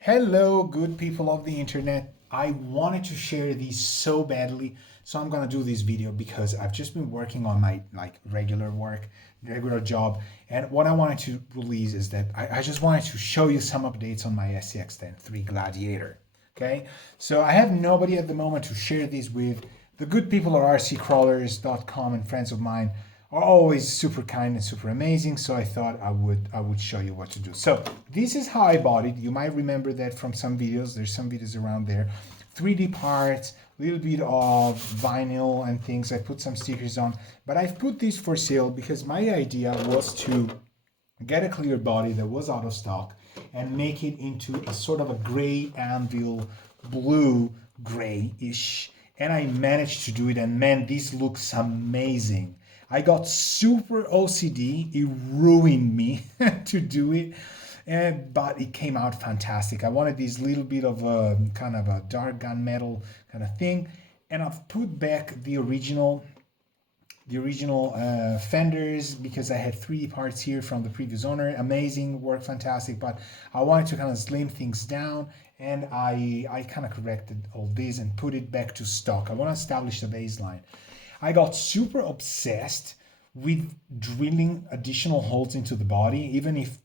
Hello, good people of the internet. I wanted to share these so badly, so I'm gonna do this video because I've just been working on my regular work, regular job, and what I wanted to release is that I just wanted to show you some updates on my SCX10 3 Gladiator. Okay, so I have nobody at the moment to share these with. The good people at rccrawlers.com and friends of mine are always super kind and super amazing, so I thought I would show you what to do. So this is how I bought it. You might remember that from some videos. There's some videos around there. 3D parts, a little bit of vinyl and things. I put some stickers on, but I've put this for sale because my idea was to get a clear body that was out of stock and make it into a sort of a gray anvil, blue grayish. And I managed to do it, and man, this looks amazing. I got super OCD. It ruined me to do it, but it came out fantastic. I wanted this little bit of a kind of a dark gunmetal kind of thing, and I've put back the original fenders because I had 3 parts here from the previous owner. Amazing, worked fantastic, but I wanted to kind of slim things down, and I kind of corrected all this and put it back to stock. I want to establish the baseline. I got super obsessed with drilling additional holes into the body, even if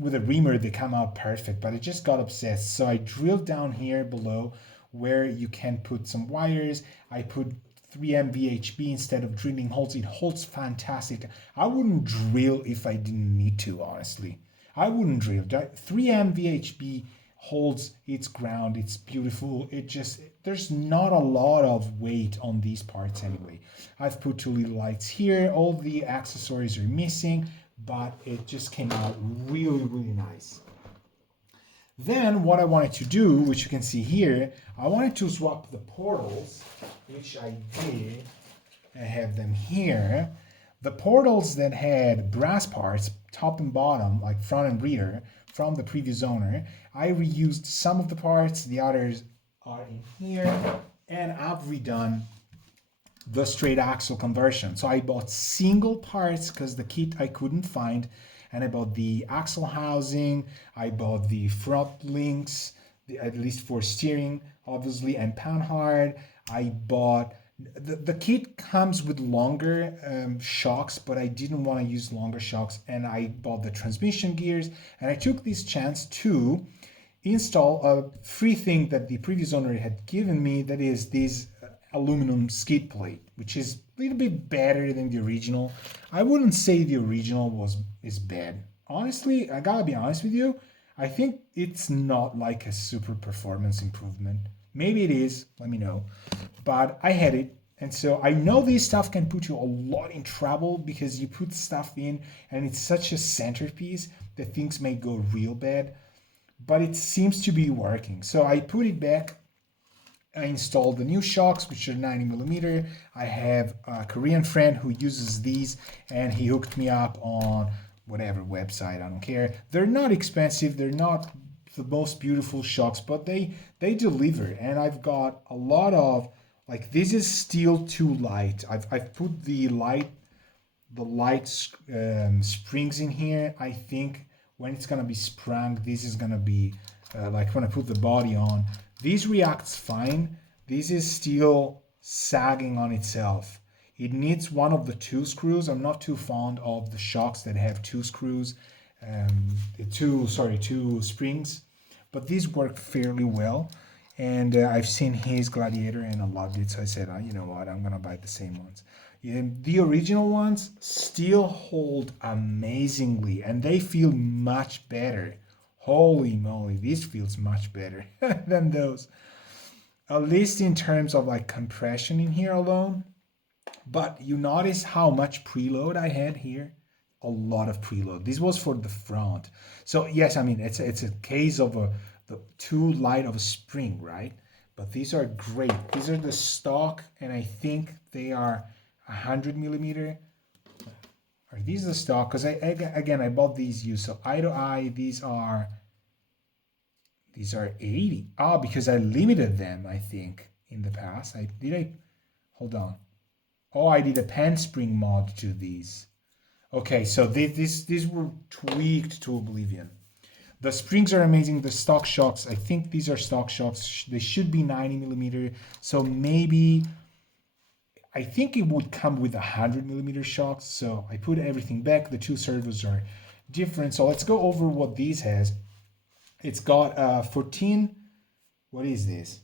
with a reamer they come out perfect, but I just got obsessed. So I drilled down here below where you can put some wires. I put 3M VHB instead of drilling holes. It holds fantastic. I wouldn't drill if I didn't need to, honestly. I wouldn't drill. 3M VHB holds its ground. It's beautiful. There's not a lot of weight on these parts anyway. I've put 2 little lights here. All the accessories are missing, but it just came out really, really nice. Then what I wanted to do, which you can see here, I wanted to swap the portals, which I did. I have them here. The portals that had brass parts, top and bottom, like front and rear, from the previous owner, I reused some of the parts, the others are in here, and I've redone the straight axle conversion. So I bought single parts because the kit I couldn't find, and I bought the axle housing, I bought the front links, at least for steering, obviously, and panhard. I bought the kit comes with longer shocks, but I didn't want to use longer shocks, and I bought the transmission gears, and I took this chance to install a free thing that the previous owner had given me, that is this aluminum skid plate, which is a little bit better than the original. I wouldn't say the original is bad. Honestly, I gotta be honest with you. I think it's not like a super performance improvement. Maybe it is, let me know. But I had it, and so I know this stuff can put you a lot in trouble because you put stuff in and it's such a centerpiece that things may go real bad. But it seems to be working. So I put it back. I installed the new shocks, which are 90mm. I have a Korean friend who uses these, and he hooked me up on whatever website, I don't care. They're not expensive, they're not the most beautiful shocks, but they deliver. And I've got a lot of, like, this is still too light. I've put the light springs in here. I think when it's gonna be sprung, this is gonna be like when I put the body on, this reacts fine. This is still sagging on itself. It needs one of the 2 screws. I'm not too fond of the shocks that have 2 screws, 2 springs, but these work fairly well. And I've seen his Gladiator and I loved it, so I said, you know what, I'm gonna buy the same ones. The original ones still hold amazingly, and they feel much better. Holy moly, this feels much better than those. At least in terms of like compression in here alone. But you notice how much preload I had here? A lot of preload. This was for the front. So yes, I mean, it's a case of the too light of a spring, right? But these are great. These are the stock, and I think they are 100mm. Are these the stock? Because I bought these used. So eye to eye, these are 80. Ah, because I limited them, I think, in the past. Hold on. Oh, I did a pen spring mod to these. Okay, so these were tweaked to oblivion. The springs are amazing. The stock shocks, I think these are stock shocks. They should be 90 millimeter. So maybe, I think it would come with 100 millimeter shocks. So I put everything back. The two servos are different. So let's go over what these has. It's got 14. What is this?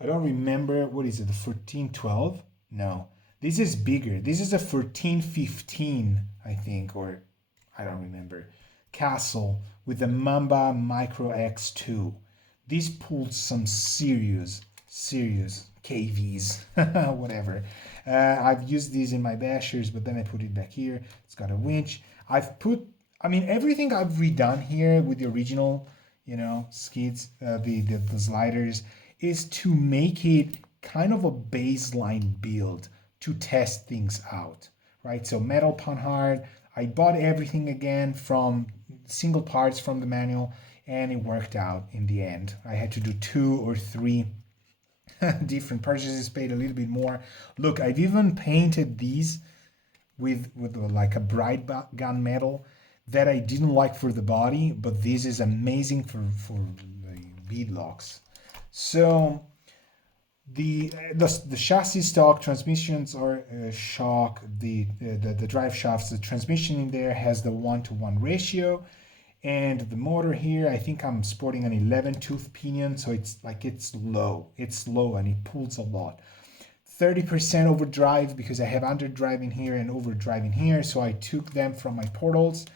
I don't remember. What is it? The 1412? No. This is bigger. This is a 1415, I think, or I don't remember. Castle with the Mamba Micro X2. This pulled some serious KVs, whatever. I've used these in my bashers, but then I put it back here. It's got a winch. Everything I've redone here with the original, skids, the sliders, is to make it kind of a baseline build to test things out, right? So metal panhard, I bought everything again from single parts from the manual, and it worked out in the end. I had to do 2 or 3 different purchases, paid a little bit more. Look, I've even painted these with like a bright gun metal that I didn't like for the body, but this is amazing for the bead locks. So the chassis stock, transmissions are shock. The drive shafts, the transmission in there has the 1-to-1 ratio, and the motor here, I think I'm sporting an 11-tooth pinion, so it's low. It's low and it pulls a lot. 30% overdrive because I have underdrive in here and overdrive in here, so I took them from my portals.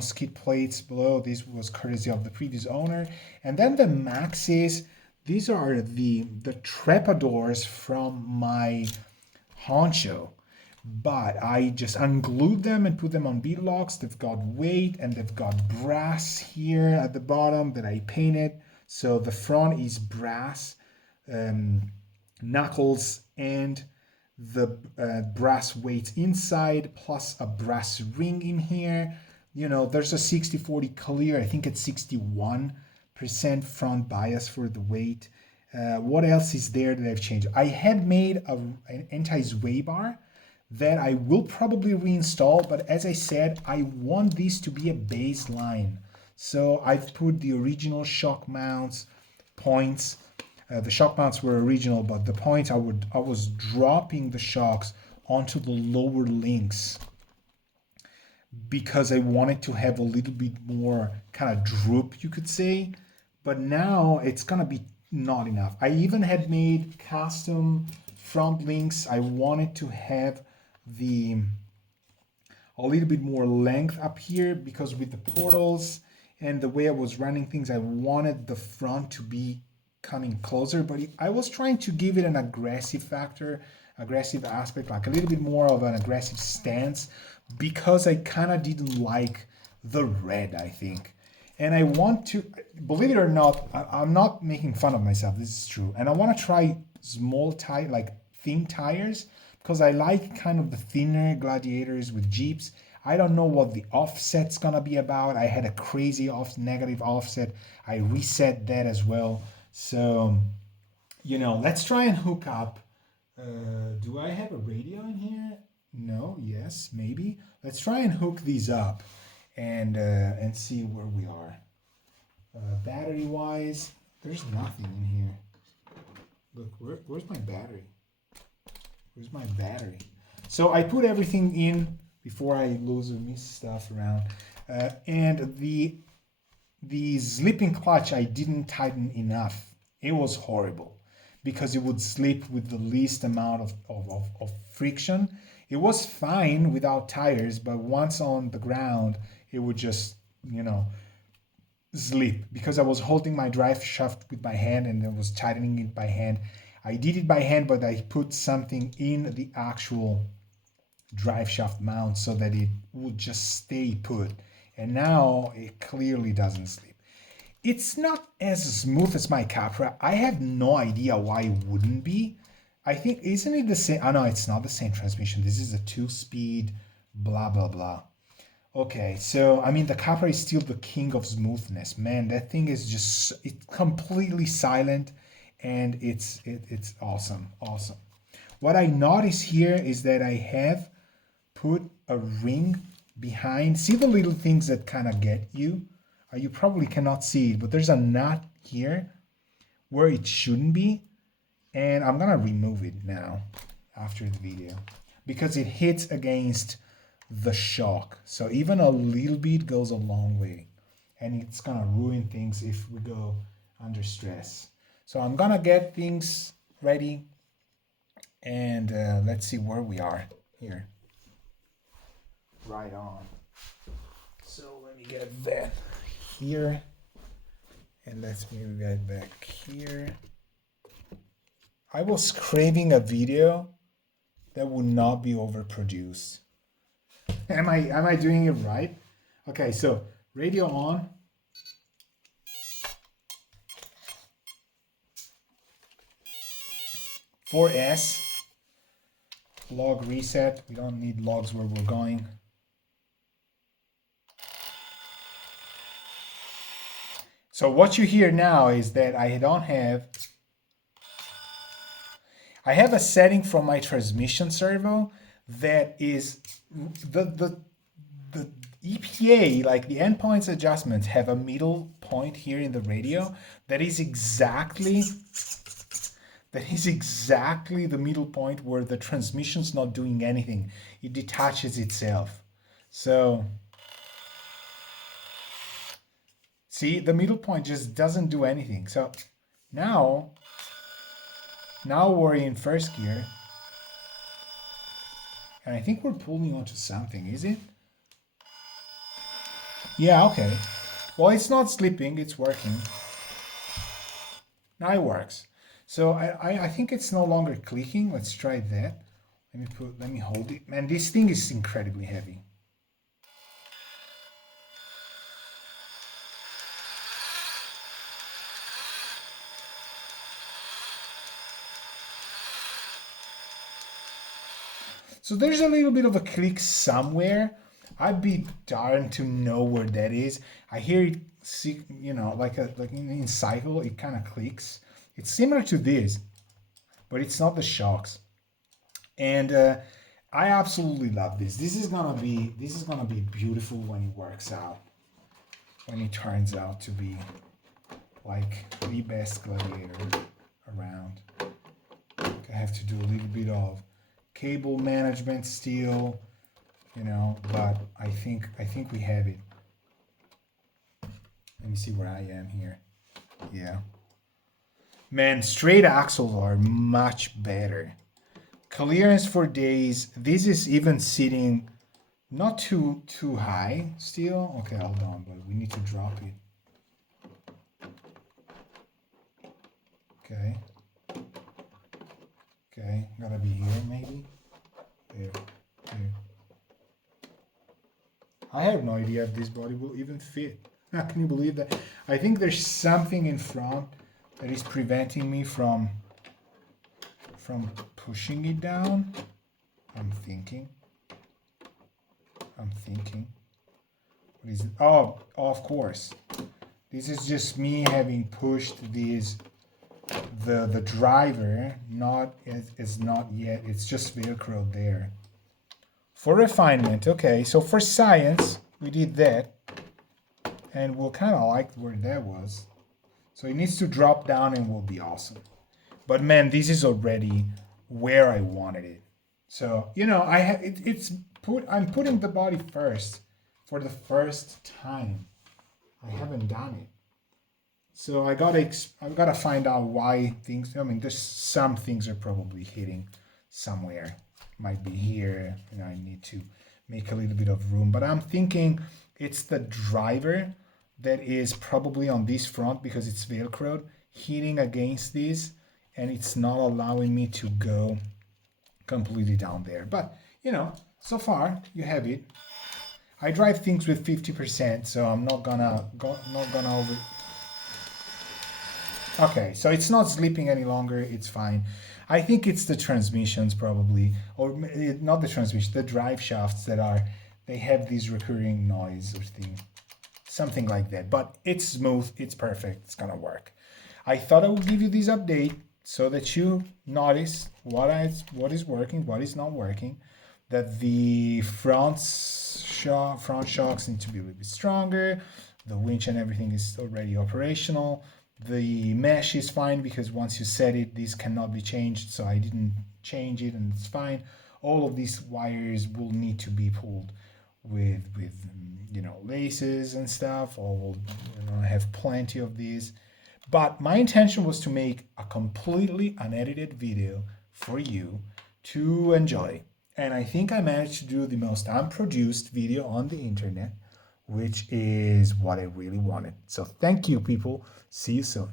Skid plates below. This was courtesy of the previous owner. And then the maxes. These are the trepadors from my honcho, but I just unglued them and put them on bead locks. They've got weight and they've got brass here at the bottom that I painted. So the front is brass knuckles and the brass weights inside, plus a brass ring in here. There's a 60-40 clear. I think it's 61% front bias for the weight. What else is there that I've changed? I had made an anti-sway bar that I will probably reinstall, but as I said, I want this to be a baseline. So I've put the original shock mounts, points. The shock mounts were original, but the points I was dropping the shocks onto the lower links because I wanted to have a little bit more kind of droop, you could say. But now it's gonna be not enough. I even had made custom front links. I wanted to have a little bit more length up here because with the portals and the way I was running things, I wanted the front to be coming closer, but I was trying to give it an aggressive aspect, like a little bit more of an aggressive stance, because I kind of didn't like the red, I think. And I want to, believe it or not, I'm not making fun of myself, this is true. And I want to try small thin tires, because I like kind of the thinner Gladiators with Jeeps. I don't know what the offset's gonna be about. I had a crazy negative offset. I reset that as well. So, let's try and hook up. Do I have a radio in here? No, yes, maybe. Let's try and hook these up and see where we are. Battery wise, there's nothing in here. Look, where's my battery? Where's my battery? So I put everything in before I lose or miss stuff around. And the slipping clutch, I didn't tighten enough. It was horrible because it would slip with the least amount of friction. It was fine without tires, but once on the ground, it would just, slip because I was holding my drive shaft with my hand and I was tightening it by hand. I did it by hand, but I put something in the actual drive shaft mount so that it would just stay put. And now it clearly doesn't slip. It's not as smooth as my Capra. I have no idea why it wouldn't be. I think, isn't it the same? Oh no, it's not the same transmission. This is a 2-speed, blah, blah, blah. Okay, so, the Capra is still the king of smoothness. Man, that thing is just, it's completely silent and it's awesome. What I notice here is that I have put a ring behind. See the little things that kind of get you? You probably cannot see it, but there's a nut here where it shouldn't be. And I'm gonna remove it now after the video because it hits against the shock. So even a little bit goes a long way, and it's gonna ruin things if we go under stress. So I'm gonna get things ready, and let's see where we are here. Right on. So let me get that here, and let's move that back here. I was craving a video that would not be overproduced. Am I doing it right? Okay, so radio on. For S, log reset. We don't need logs where we're going. So what you hear now is that I have a setting from my transmission servo that is the EPA, like the endpoints adjustments, have a middle point here in the radio that is exactly the middle point where the transmission's not doing anything. It detaches itself. So see, the middle point just doesn't do anything. So now we're in first gear. And I think we're pulling onto something, is it? Yeah, okay. Well, it's not slipping, it's working. Now it works. So I think it's no longer clicking. Let's try that. Let me hold it. Man, this thing is incredibly heavy. So there's a little bit of a click somewhere. I'd be darned to know where that is. I hear it, you know, like in cycle, it kind of clicks. It's similar to this, but it's not the shocks. And I absolutely love this. This is gonna be beautiful when it works out. When it turns out to be like the best Gladiator around. I have to do a little bit of cable management still, you know, but I think we have it. Let me see where I am here. Yeah. Man, straight axles are much better. Clearance for days. This is even sitting not too high still. Okay, hold on, but we need to drop it. Okay. Okay, gotta be here maybe. There. I have no idea if this body will even fit. Can you believe that? I think there's something in front that is preventing me from pushing it down. I'm thinking. What is it? Oh, of course. This is just me having pushed these. The driver is not yet. It's just Velcro there. For refinement, okay. So for science, we did that, and we'll kind of like where that was. So it needs to drop down, and will be awesome. But man, this is already where I wanted it. So you know, I'm putting the body first for the first time. I haven't done it. So I gotta find out why things. I mean, there's some things are probably hitting somewhere. Might be here, and I need to make a little bit of room. But I'm thinking it's the driver that is probably on this front because it's Velcroed, hitting against this, and it's not allowing me to go completely down there. But you know, so far you have it. I drive things with 50%, so I'm not gonna over. Okay, so it's not slipping any longer, it's fine. I think it's the transmissions probably, or not the transmission, the drive shafts they have this recurring noise or thing. Something like that, but it's smooth, it's perfect, it's gonna work. I thought I would give you this update so that you notice what is working, what is not working, that the front shocks need to be a little bit stronger, The winch and everything is already operational. The mesh is fine because once you set it, this cannot be changed, so I didn't change it and it's fine. All of these wires will need to be pulled with laces and stuff, or will I have plenty of these. But my intention was to make a completely unedited video for you to enjoy. And I think I managed to do the most unproduced video on the internet, which is what I really wanted. So thank you, people. See you soon.